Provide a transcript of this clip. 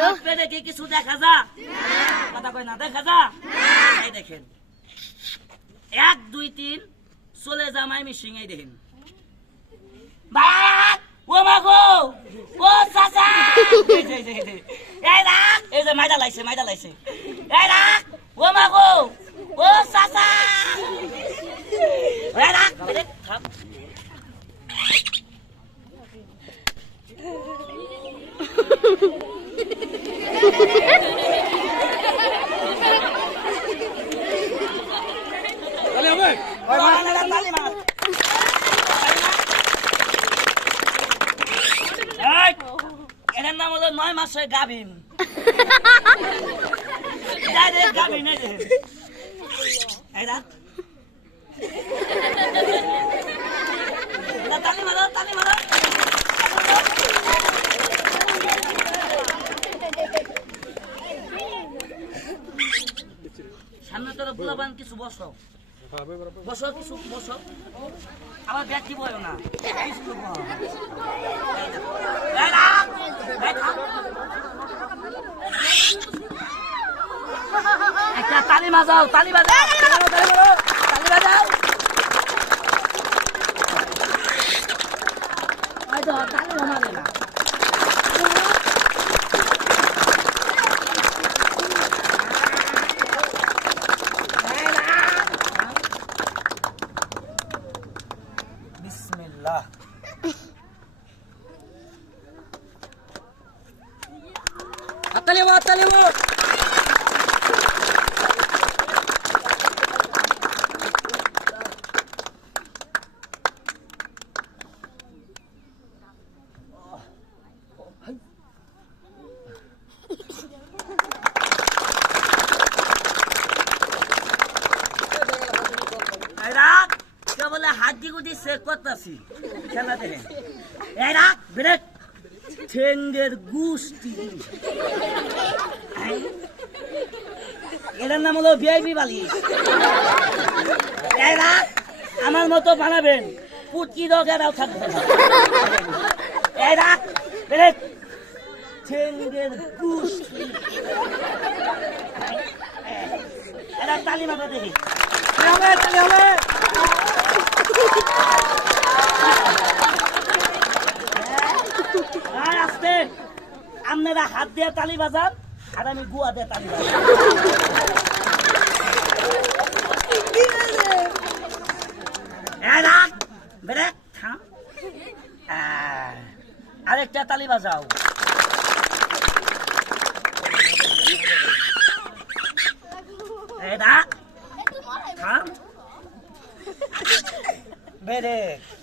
আমার পেটে কি কিছু দেখা যা কথা কয় না, দেখা যা এই দেখেন। এক, দুই, তিন, চলে জামাই মিশিং, এই দেখেন! ও মা গো! ও চাচা! এই রাখ! এই মাইদা লাইছে মাইদা লাইছে। ও মা ও চাচা এই থাম তাহলে হবে ওই মার, মার, তালি মার। এই, এটার নাম হলো নয় মাসের গাভিন। ডাইরেক্ট গাভিন, এই যে। তালি মারো তালি মারো। সামনে তোর গোলাবান কিছু বসো। বসো, কিছু বসো। আবার ব্যাগ কি না বলো। এই রাখ, এই থাম। একটা তালি বাজাও তালি বাজাও। তালি বাজাও। ওই তো তালি বাজাবে না। বিসমিল্লাহ। হাততালি হাততালি হবে এই রাখ বলে হাড্ডি গুডি চেক করতেছি। খেলা এই রাখ ব্রেক ঠেঙ্গের গুষ্টি। এটার নাম হলো ভিআইপি বালিশ এই রাখ, আমার মতো বানাবেন। পুটকি রোগেরাও থাকবে। এই রাখ ব্রেক ঠেঙ্গের গুষ্টি। এটা তালি মাথা দেখি। হবে। আসতে আপনারা হাত দিয়ে তালি বাজান, আর আমি গুয়া দিয়ে তালি বাজান। আরেকটা তালি বাজাও। এই রাখ, থাম। ব্রেক